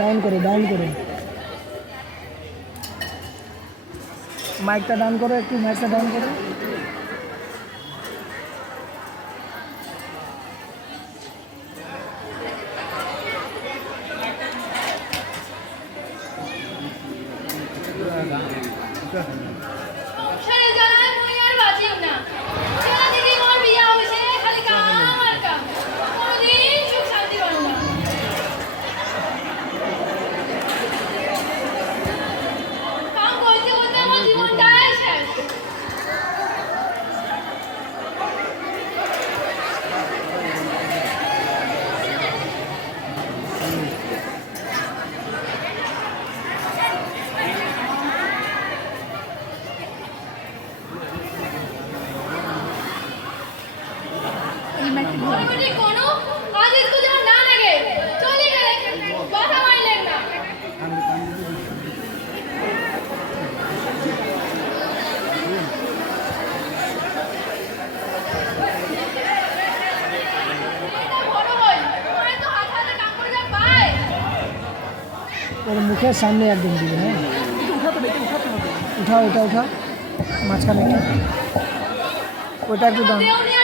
Down করো down করো। মাইকটা ডাউন করো একটু মাইকটা ডাউন করো। है सामने एकदम दिखे हाँ। उठाओ उठाओ उठाओ मजखने वोटा एक दाम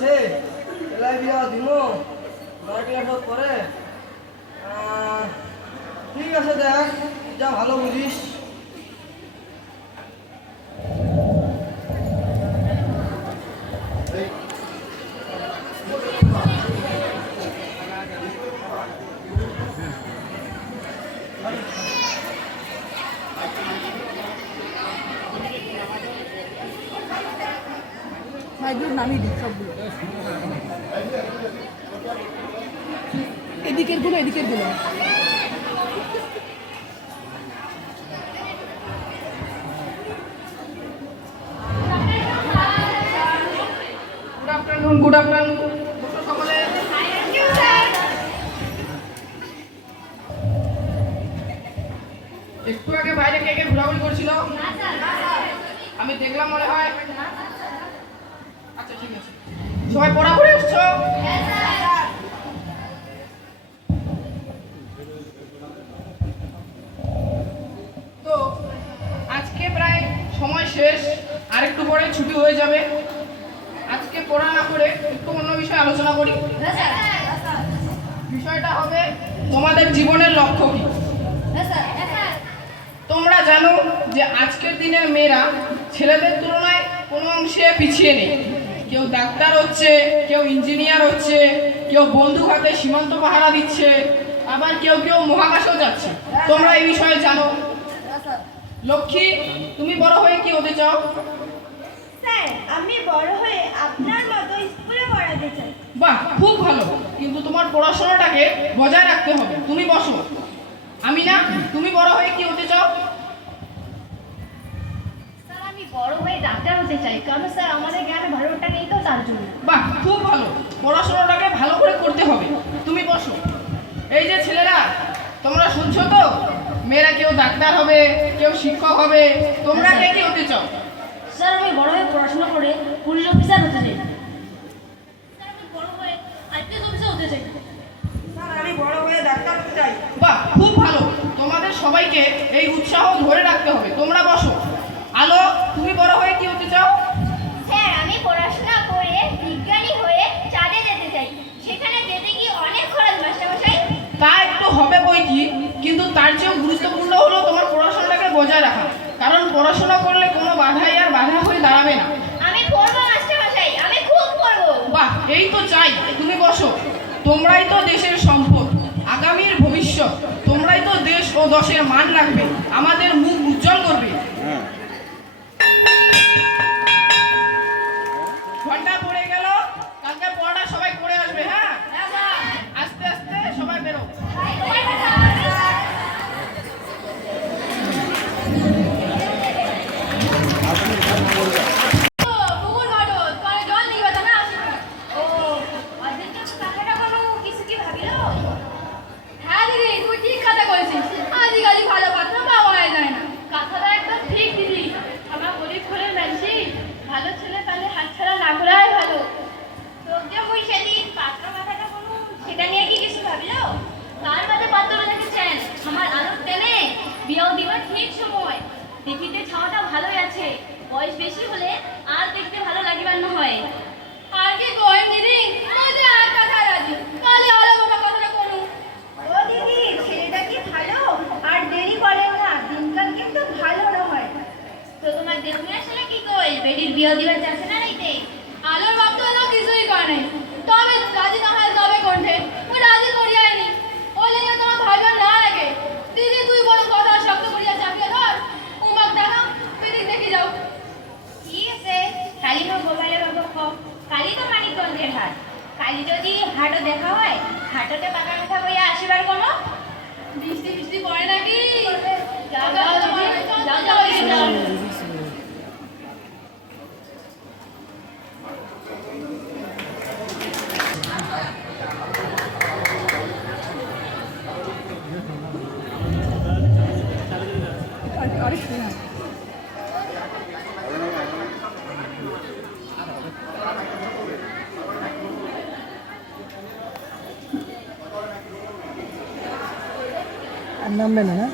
আছে? এলাই বিয়া দিমু। বারোটিয়া সব করে ঠিক আছে দেখ, যা ভালো বুঝিস। ভাই দুধ নামিয়ে এদিকেরগুলো এদিকেরগুলো। পড়া না করে একটু অন্য বিষয়ে আলোচনা করি। বিষয়টা হবে তোমাদের জীবনের লক্ষ্য কি? তোমরা জানো যে আজকের দিনের মেয়েরা ছেলেদের তুলনায় কোনো অংশে পিছিয়ে নেই। কেউ ডাক্তার হচ্ছে কেউ ইঞ্জিনিয়ার হচ্ছে কেউ বন্ধু হাতে সীমান্ত পাহারা দিচ্ছে আবার কেউ কেউ মহাকাশেও যাচ্ছে। তোমরা এই বিষয়ে জানো। লক্ষ্মী তুমি বড় হয়ে কি হতে চাও? স্যার আমি বড় হয়ে আপনার মতো স্কুলে পড়াতে চাই। বাহ খুব ভালো। কিন্তু তোমার পড়াশোনাটাকে বজায় রাখতে হবে। তুমি বসো। আমি না তুমি বড় হয়ে কি হতে চাও? স্যার আমি বড় হয়ে ডাক্তার হতে চাই। কারণ স্যার? আমাদের গ্রামে ভালো ওটা নেই তো তার জন্য। বাহ খুব ভালো। পড়াশোনাটাকে ভালো করে করতে হবে। তুমি বসো। এই যে ছেলেরা তোমরা শুনছো তো? মেয়েরা কেউ ডাক্তার হবে কেউ শিক্ষক হবে। তোমরা কে কি হতে চাও? স্যার আমি বড় হয়ে পড়াশোনা করে পুলিশ অফিসার হতে চাই। স্যার আমি বড় হয়ে আইপিএস অফিসার হতে চাই। আমি বড় হয়ে ডাক্তার হতে চাই। বাহ খুব ভালো। তোমাদের সবাইকে এই উৎসাহ ধরে রাখতে হবে। তোমরা বসো। আলো তুমি বড় হয়ে কি হতে চাও? স্যার আমি পড়াশোনা করে বিজ্ঞানী হয়ে চাঁদে যেতে চাই। সেখানে যেতে গিয়ে অনেক খরচ মাস্টারমশাই। তা একটু হবে বই কি? কিন্তু তার চেয়েও গুরুত্বপূর্ণ হলো তোমার পড়াশোনাটাকে বজায় রাখা। কারণ পড়াশোনা করলে কোনো বাধাই আর বাধা হয়ে দাঁড়াবে না আমি পড়ব মাস্টারমশাই আমি খুব পড়ব বাহ এই তো চাই, তুমি বসো। তোমরাই তো দেশের সম্পদ, আগামীর ভবিষ্যৎ। তোমরাই তো দেশ ও দশের মান রাখবে, আমাদের মুখ উজ্জ্বল করবে। আর নামবে না না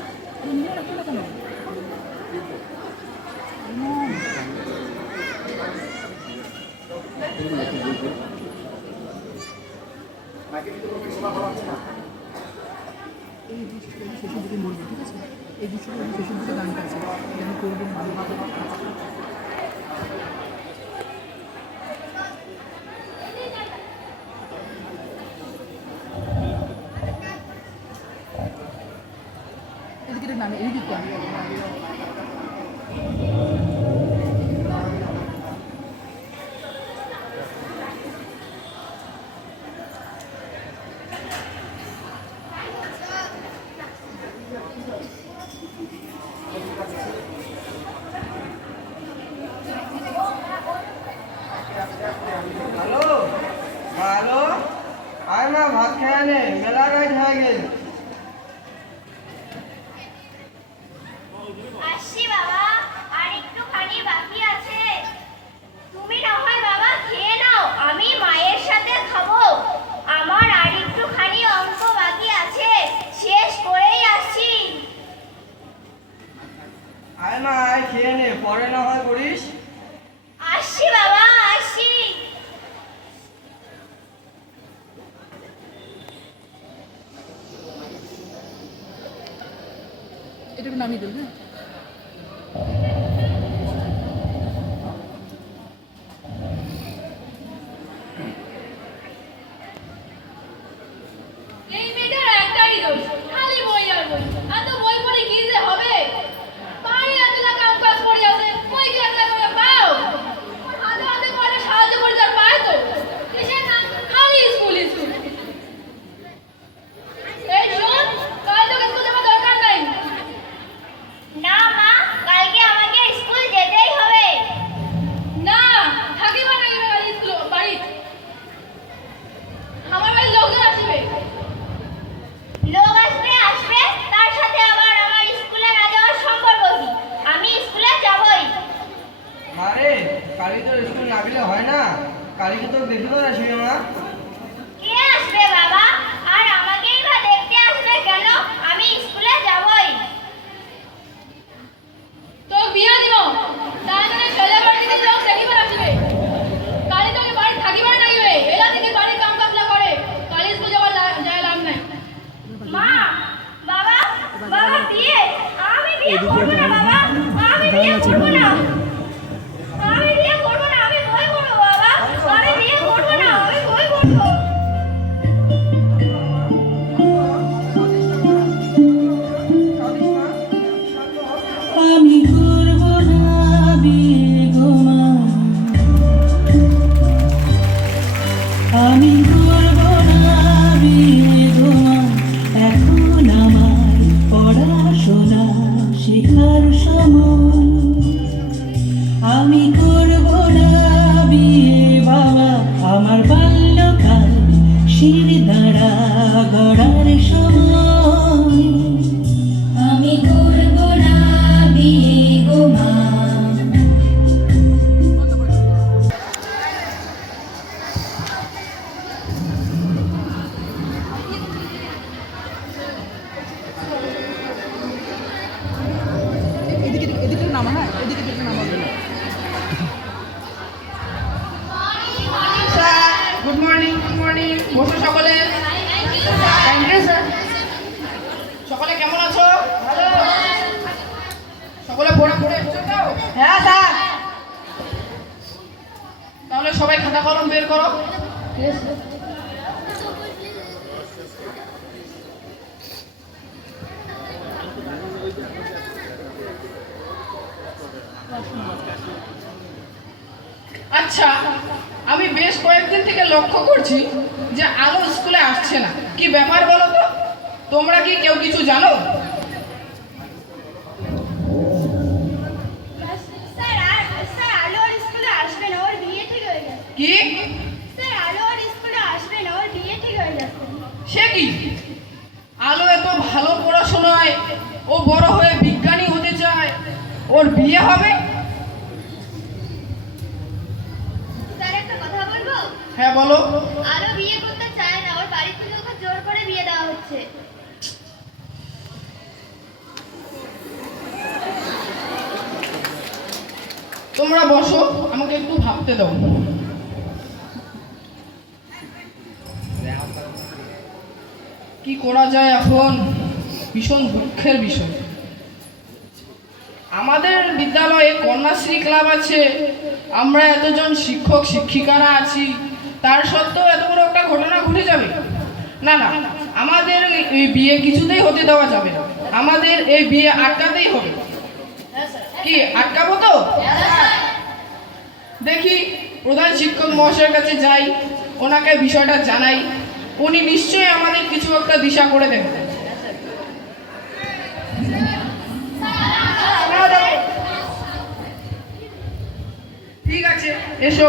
এই দৃশ্যটা আমি শেষের দিকে বলব ঠিক আছে? এই দৃশ্যটা আমি শেষের দিকে গানটা আছে আমি করব এটা নামিয়ে দেবেন Thank you. আচ্ছা আমি বেশ কয়েকদিন থেকে লক্ষ্য করছি যে আলো স্কুলে আসছে না। কি ব্যাপার বলো তো? তোমরা কি কেউ কিছু জানো? তোমরা বসো, আমাকে একটু ভাবতে দাও। কি করা যায় এখন? ভীষণ দুঃখের বিষয়। আমাদের বিদ্যালয়ে কন্যাশ্রী ক্লাব আছে, আমরা এতজন শিক্ষক, শিক্ষিকারা আছি, তার সত্ত্বেও এত বড় একটা ঘটনা ঘটে যাবে? না না, আমাদের এই বিয়ে কিছুতেই হতে দেওয়া যাবে না। আমাদের এই বিয়ে আটকাতেই হবে। কি, আটকাবো তো? দেখি প্রধান শিক্ষক মহাশয়ের কাছে যাই ওনাকে বিষয়টা জানাই। উনি নিশ্চয়ই আমাদের কিছু একটা দিশা করে দেবেন। ঠিক আছে এসো।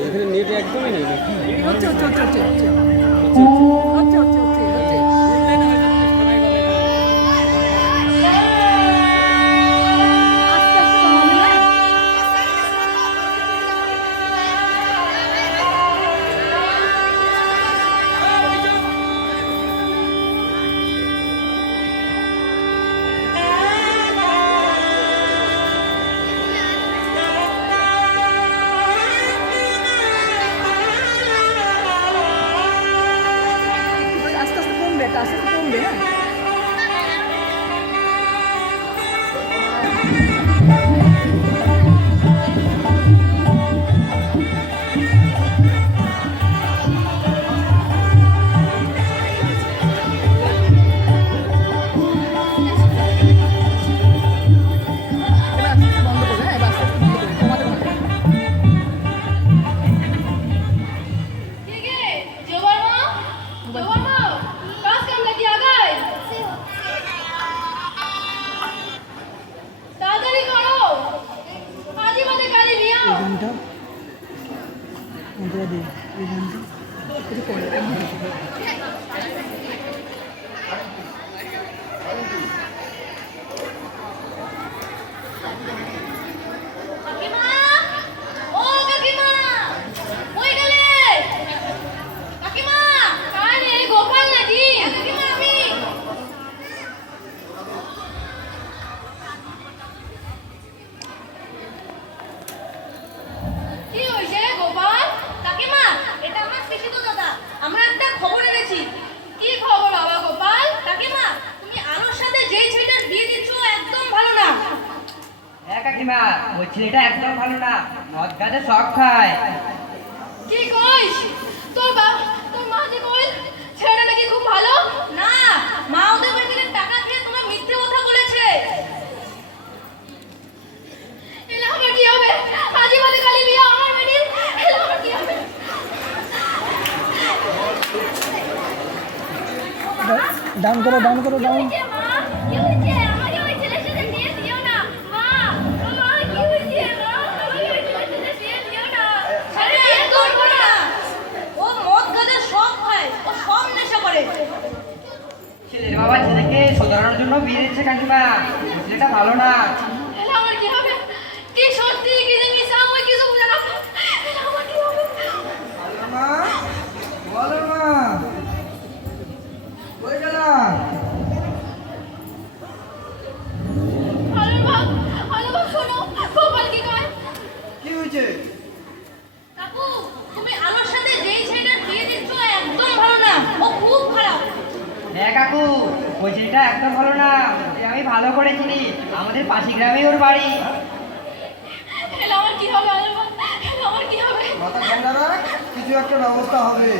এখানে নেট একদমই নেই হচ্ছে হচ্ছে হচ্ছে হচ্ছে হচ্ছে হচ্ছে কাকিমা ওই ছেলেটা একদম ভালো না মদ গাছে শখ খায়। কি কইস? তোর বাপ তোর মা যে কইল ছেলেটা নাকি খুব ভালো? না মা ওদের বাড়ি থেকে টাকা খেয়ে তোমার মিথ্যে কথা বলেছে। এলে আমার কি হবে? আজই বাদে কালি বিয়ে আমার মেয়ের এলে আমার কি হবে? ডাউন করো ডাউন করো ডাউন বাবা ছেলেকে শোধরানোর জন্য বিয়ে দিচ্ছে কাকিমা। ছেলেটা ভালো না। কি সত্যি? হ্যাঁ কাকু ওই ছেলেটা একদম ভালো না। আমি ভালো করে চিনি আমাদের পাশি গ্রামেই ওর বাড়ি। আমার কি হবে আমার কি হবে? মাথা ঠান্ডা রাখ কিছু একটা ব্যবস্থা হবে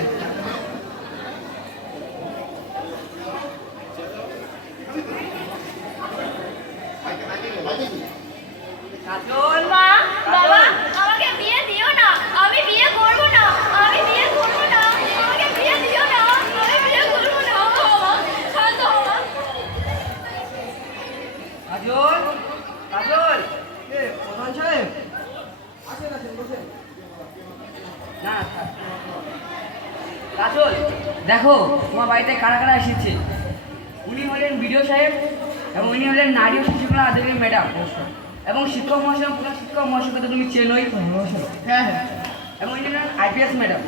কাজল মা বাবা আমাকে বিয়ে দিও না আমি বিয়ে করব না আমি বিয়ে করব না আমাকে বিয়ে দিও না আমি বিয়ে করব না বাবা শান্ত হও মা। কাজল কাজল কে প্রধান সাহেব আসেন আসেন বসেন না থাক। কাজল দেখো তোমার বাড়িতে কারা কারা এসেছে উনি হলেন বিডিও সাহেব এবং উনি হলেন নারী ও শিশুকলা আধিকারিক ম্যাডাম এবং শিক্ষক মহাশয় এবং প্রধান শিক্ষক মহাশয়কে তো তুমি চেনোই হ্যাঁ হ্যাঁ এবং উনি হলেন আইপিএস ম্যাডাম।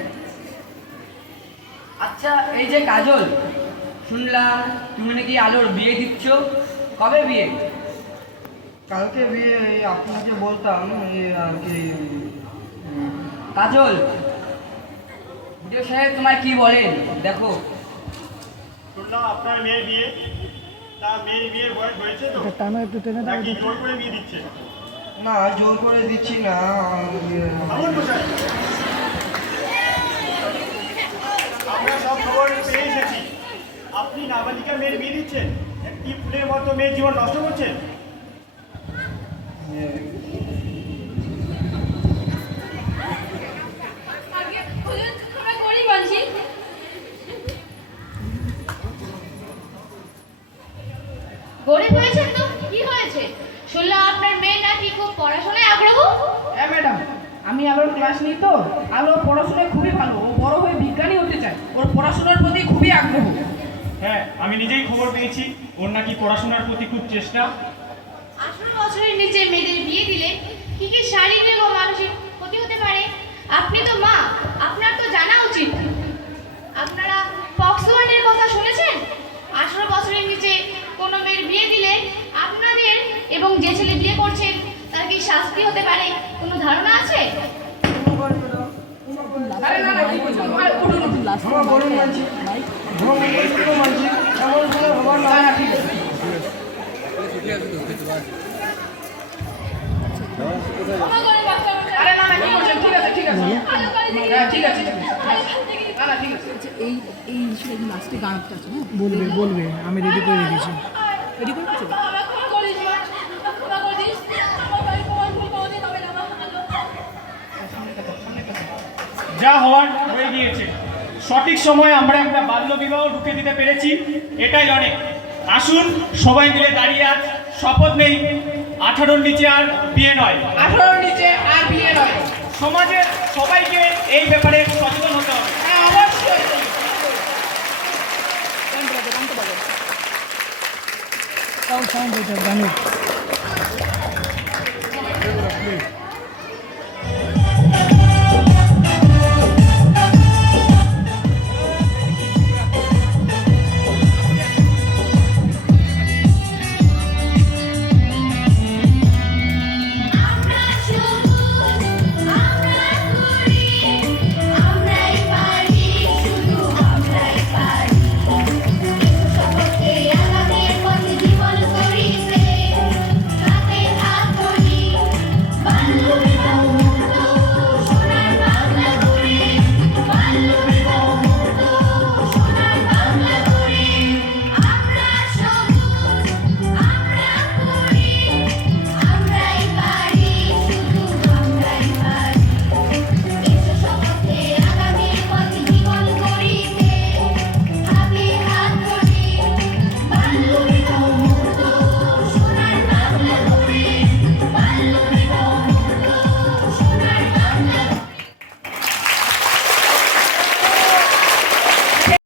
আচ্ছা এই যে কাজল শুনলাম তুমি নাকি আলোর বিয়ে দিচ্ছ? কবে বিয়ে? কালকে বিয়ে এই আপনাকে বলতাম আর কি কাজল বিডিও সাহেব তোমায় কি বলেন? দেখো। শুনলাম আপনার মেয়ের বিয়ে। তা মেয়ের বিয়ের বয়স হয়েছে তো? টানো একটু টেনে দাও নাকি জোর করে বিয়ে দিচ্ছে? না জোর করে দিচ্ছি না আমরা সব খবর পেয়ে এসেছি। আপনি নাবালিকা মেয়ের বিয়ে দিচ্ছেন একটি ফুলের মতো মেয়ের জীবন নষ্ট করছেন। আগে হুজুর আমরা গরিব গরিব হয়েছেন তো কি হয়েছে? শুনলাম আপনার মেয়ে নাকি খুব পড়াশোনায় আগ্রহ। হ্যাঁ ম্যাডাম। আমি আলোর ক্লাস নিই তো আলো পড়াশোনায় খুবই ভালো ও বড় হয়ে বিজ্ঞানী হতে চায় ওর পড়াশোনার প্রতি খুবই আগ্রহ। হ্যাঁ আমি নিজেই খবর পেয়েছি ওর নাকি পড়াশোনার প্রতি খুব চেষ্টা। আঠারো বছরের নিচে মেয়েদের বিয়ে দিলে কি কি শারীরিক ও মানসিক ক্ষতি হতে পারে? আপনি তো মা আপনার তো জানা উচিত। আপনারা পক্সওয়ানের কথা শুনেছেন? আঠারো বছরের নিচে কোনো মেয়ের বিয়ে দিলে আপনাদের এবং যে ছেলে বিয়ে করছেন তার কি শাস্তি হতে পারে? কোনো ধারণা আছে? এই এই লাস্টে গানটা আছে হ্যাঁ? বলবে বলবে আমি রেডি করে রেখেছি। রেডি করে রেখেছো বাবা ক্ষমা করিস মা ক্ষমা করিস আমার বাড়ি তোমার ভুল কোনোদিন হবে না মা আলো যা হওয়ার হয়ে গিয়েছে। সঠিক সময়ে আমরা একটা বাল্য বিবাহ ঢুকে দিতে পেরেছি এটাই অনেক। আসুন সবাই মিলে দাঁড়িয়ে আজ শপথ নেই। আঠারোর নিচে আর বিয়ে নয়। আঠারোর নিচে আর বিয়ে নয়। সমাজের সবাইকে এই ব্যাপারে সচেতন হতে হবে। হ্যাঁ অবশ্যই। সাউন্ড সাউন্ড এটা গানের